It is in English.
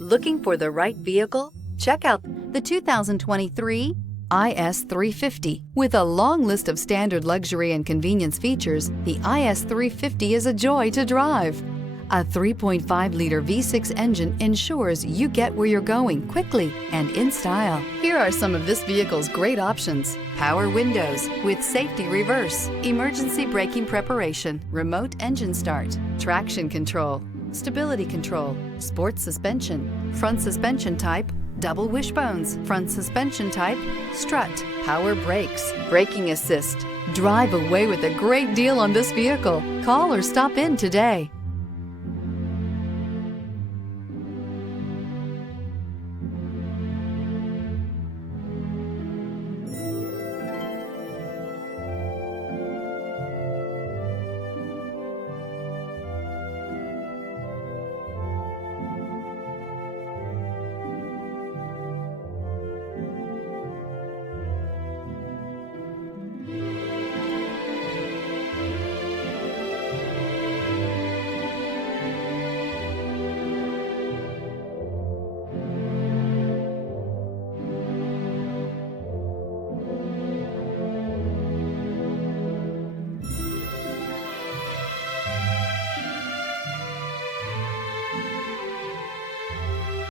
Looking for the right vehicle? Check out the 2023 IS350. With a long list of standard luxury and convenience features, the IS350 is a joy to drive. A 3.5-liter V6 engine ensures you get where you're going quickly and in style. Here are some of this vehicle's great options: power windows with safety reverse, emergency braking preparation, remote engine start, traction control, stability control, sports suspension, front suspension type, double wishbones, front suspension type, strut, power brakes, braking assist. Drive away with a great deal on this vehicle. Call or stop in today.